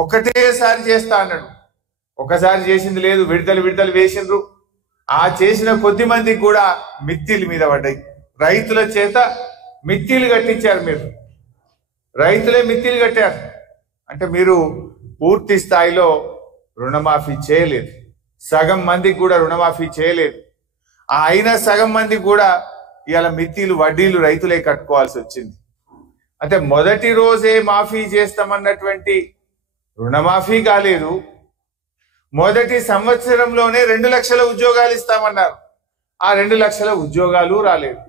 ఒకటేసారి చేస్తా అన్నాడు. ఒకసారి చేసింది లేదు, విడతలు వేసిండ్రు. ఆ చేసిన కొద్ది మందికి కూడా మిత్తిల మీద పడ్డాయి. రైతుల చేత మిత్తిలు కట్టించారు. మీరు రైతులే మిత్తిలు కట్టారు. అంటే మీరు పూర్తి స్థాయిలో రుణమాఫీ చేయలేదు. సగం మందికి కూడా రుణమాఫీ చేయలేదు. ఆ అయినా సగం మందికి కూడా ఇవాళ మిత్తిలు వడ్డీలు రైతులే కట్టుకోవాల్సి వచ్చింది. అంటే మొదటి రోజే మాఫీ చేస్తామన్నటువంటి రుణమాఫీ కాలేదు. మొదటి సంవత్సరంలోనే 2 లక్షల ఉద్యోగాలు ఇస్తామన్నారు. ఆ 2 లక్షల ఉద్యోగాలు రాలేదు.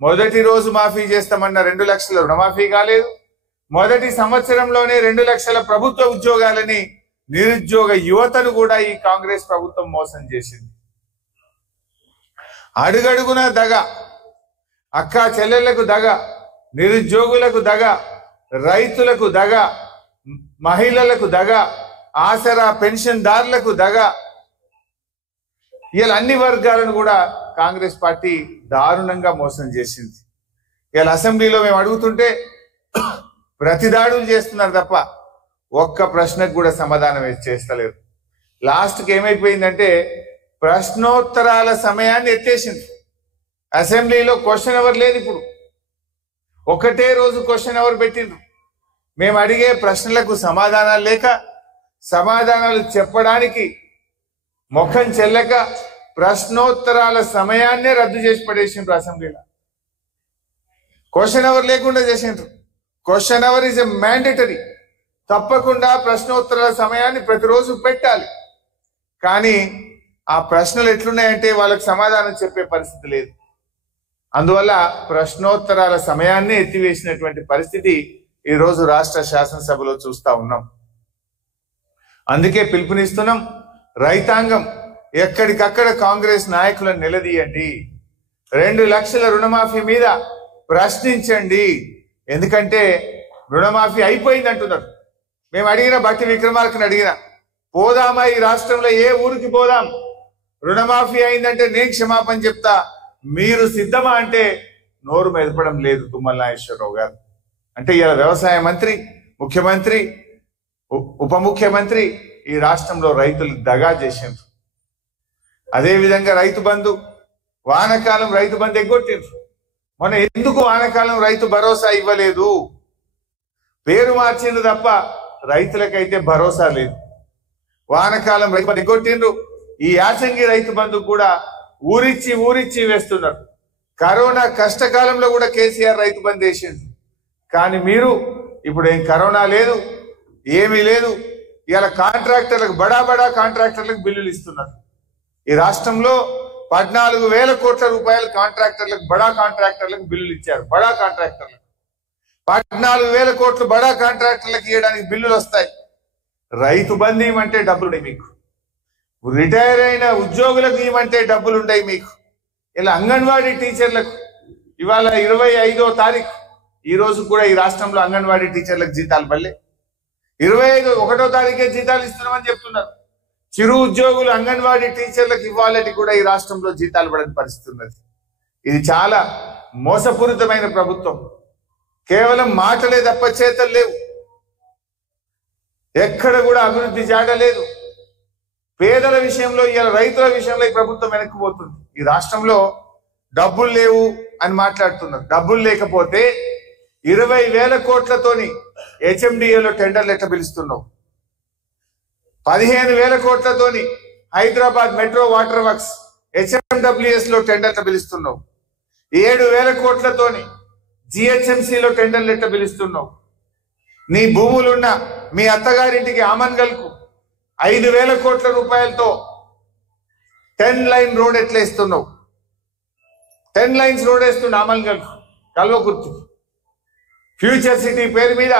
మొదటి రోజు మాఫీ చేస్తామన్న 2 లక్షల రుణమాఫీ కాలేదు. మొదటి సంవత్సరంలోనే 2 లక్షల ప్రభుత్వ ఉద్యోగాలని నిరుద్యోగ యువతను కూడా ఈ కాంగ్రెస్ ప్రభుత్వం మోసం చేసింది. అడుగడుగున దగ, అక్క చెల్లెళ్లకు దగ, నిరుద్యోగులకు దగ, రైతులకు దగ, మహిళలకు దగ, ఆసరా పెన్షన్దారులకు దగ. ఇలా అన్ని వర్గాలను కూడా కాంగ్రెస్ పార్టీ దారుణంగా మోసం చేసింది. ఇలా అసెంబ్లీలో మేము అడుగుతుంటే ప్రతిదాడులు చేస్తున్నారు తప్ప ఒక్క ప్రశ్నకు కూడా సమాధానం చేస్తలేరు. లాస్ట్కి ఏమైపోయిందంటే ప్రశ్నోత్తరాల సమయాన్ని ఎత్తేసింది. అసెంబ్లీలో క్వశ్చన్ అవర్ లేదు. ఇప్పుడు ఒకటే రోజు క్వశ్చన్ అవర్ పెట్టిండ్రు. మేము అడిగే ప్రశ్నలకు సమాధానాలు లేక, సమాధానాలు చెప్పడానికి ముఖం చెల్లక ప్రశ్నోత్తరాల సమయాన్నే రద్దు చేసి పడేసిండ్రు. అసెంబ్లీలో క్వశ్చన్ అవర్ లేకుండా చేసిండ్రు. Question hour is a mandatory. తప్పకుండా ప్రశ్నోత్తరాల సమయాన్ని ప్రతిరోజు పెట్టాలి. కానీ ఆ ప్రశ్నలు ఎట్లున్నాయంటే వాళ్ళకి సమాధానం చెప్పే పరిస్థితి లేదు. అందువల్ల ప్రశ్నోత్తరాల సమయాన్ని ఎత్తివేసినటువంటి పరిస్థితి ఈరోజు రాష్ట్ర శాసనసభలో చూస్తా ఉన్నాం. అందుకే పిలుపునిస్తున్నాం, రైతాంగం ఎక్కడికక్కడ కాంగ్రెస్ నాయకులను నిలదీయండి. 2 లక్షల రుణమాఫీ మీద ప్రశ్నించండి. ఎందుకంటే రుణమాఫీ అయిపోయింది అంటున్నారు. మేము అడిగిన బట్టి విక్రమార్కని అడిగిన, పోదామా ఈ రాష్ట్రంలో ఏ ఊరికి పోదాం, రుణమాఫీ అయిందంటే నేను క్షమాపణ చెప్తా, మీరు సిద్ధమా అంటే నోరు మెదపడం లేదు తుమ్మల నాగేశ్వరరావు గారు. అంటే ఇలా వ్యవసాయ మంత్రి, ముఖ్యమంత్రి, ఉప ముఖ్యమంత్రి ఈ రాష్ట్రంలో రైతులు దగా చేసిండ్రు. అదేవిధంగా రైతు బంధు, వానకాలం రైతు బంధు ఎగ్గొట్టిండ్రు. మొన్న ఎందుకు వానకాలం రైతు భరోసా ఇవ్వలేదు? పేరు మార్చిండ్రు తప్ప రైతులకైతే భరోసా లేదు. వానకాలం రైతు బంధు ఎగ్గొట్టిండ్రు. ఈ యాసంగి రైతు బంధు కూడా ఊరిచ్చి వేస్తున్నారు. కరోనా కష్టకాలంలో కూడా కేసీఆర్ రైతు బంధు వేసిండ్రు. కానీ మీరు ఇప్పుడు ఏం కరోనా లేదు, ఏమీ లేదు. ఇలా కాంట్రాక్టర్లకు బడా కాంట్రాక్టర్లకు బిల్లులు ఇస్తున్నారు. ఈ రాష్ట్రంలో 14,000 కోట్ల రూపాయలు కాంట్రాక్టర్లకు, బడా కాంట్రాక్టర్లకు బిల్లులు ఇచ్చారు. బడా కాంట్రాక్టర్లకు 14,000 కోట్లు బడా కాంట్రాక్టర్లకు ఇవ్వడానికి బిల్లులు వస్తాయి. రైతు బంధు ఇవ్వమంటే డబ్బులున్నాయి మీకు. రిటైర్ అయిన ఉద్యోగులకు ఇవ్వమంటే డబ్బులుంటాయి మీకు. ఇలా అంగన్వాడీ టీచర్లకు ఇవాళ 25వ తారీఖు, ఈ రోజు కూడా ఈ రాష్ట్రంలో అంగన్వాడీ టీచర్లకు జీతాలు పడలే. 1వ తారీఖే జీతాలు ఇస్తున్నామని చెప్తున్నారు. చిరు ఉద్యోగులు అంగన్వాడీ టీచర్లకు ఇవ్వాలని కూడా ఈ రాష్ట్రంలో జీతాలు పడని పరిస్థితి ఉన్నది. ఇది చాలా మోసపూరితమైన ప్రభుత్వం. కేవలం మాటలే తప్ప చేతలు లేవు. ఎక్కడ కూడా అభివృద్ధి జాడలేదు. పేదల విషయంలో, ఇలా రైతుల విషయంలో ఈ ప్రభుత్వం వెనక్కిపోతుంది. ఈ రాష్ట్రంలో డబ్బులు లేవు అని మాట్లాడుతున్నారు. డబ్బులు లేకపోతే 20,000 కోట్లతోని HMDAలో టెండర్లు ఎట్లా పిలుస్తున్నావు? 15,000 కోట్లతోని Hyderabad metro water works HMWS లో టెండర్లు పిలుస్తున్నావు. 7,000 కోట్లతోని GHMCలో టెండర్లు ఎట్లా పిలుస్తున్నావు? నీ భూములున్న మీ అత్తగారింటికి ఆమన్గల్కు 5,000 కోట్ల రూపాయలతో 10 లైన్ రోడ్ ఎట్లా ఇస్తున్నావు? 10 లైన్స్ రోడ్ వేస్తున్నా ఆమన్గల్కు, కల్వకుర్తి. ఫ్యూచర్ సిటీ పేరు మీద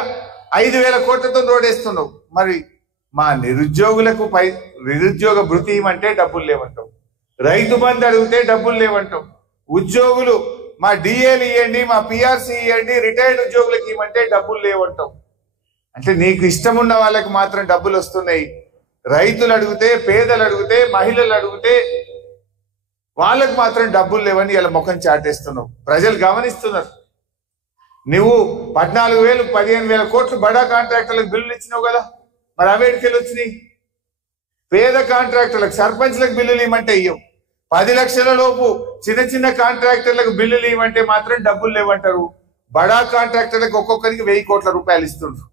5,000 కోట్లతో రోడ్ వేస్తున్నావు. మరి మా నిరుద్యోగులకు నిరుద్యోగ భృతి ఇవ్వమంటే డబ్బులు లేవంటావు. రైతు బంధు అడిగితే డబ్బులు లేవంటావు. ఉద్యోగులు మా డిఏలు ఇవ్వండి, మా PRC ఇవ్వండి, రిటైర్డ్ ఉద్యోగులకు ఇవ్వమంటే డబ్బులు లేవంటావు. అంటే నీకు ఇష్టం ఉన్న వాళ్ళకి మాత్రం డబ్బులు వస్తున్నాయి. రైతులు అడిగితే, పేదలు అడిగితే, మహిళలు అడిగితే వాళ్ళకు మాత్రం డబ్బులు లేవని ఇలా ముఖం చాటేస్తున్నావు. ప్రజలు గమనిస్తున్నారు. నువ్వు 14,000 15,000 కోట్లు బడా కాంట్రాక్టర్లకు బిల్లులు ఇచ్చినావు కదా. మరి అవేడికెళ్ళి వచ్చినాయి? పేద కాంట్రాక్టర్లకు సర్పంచ్లకు బిల్లులు ఇవ్వమంటే ఇయ్యం, 10 లక్షల లోపు చిన్న చిన్న కాంట్రాక్టర్లకు బిల్లులు ఇవ్వమంటే మాత్రం డబ్బులు లేవంటారు. బడా కాంట్రాక్టర్లకు ఒక్కొక్కరికి 1000 కోట్ల రూపాయలు ఇస్తుండ్రు.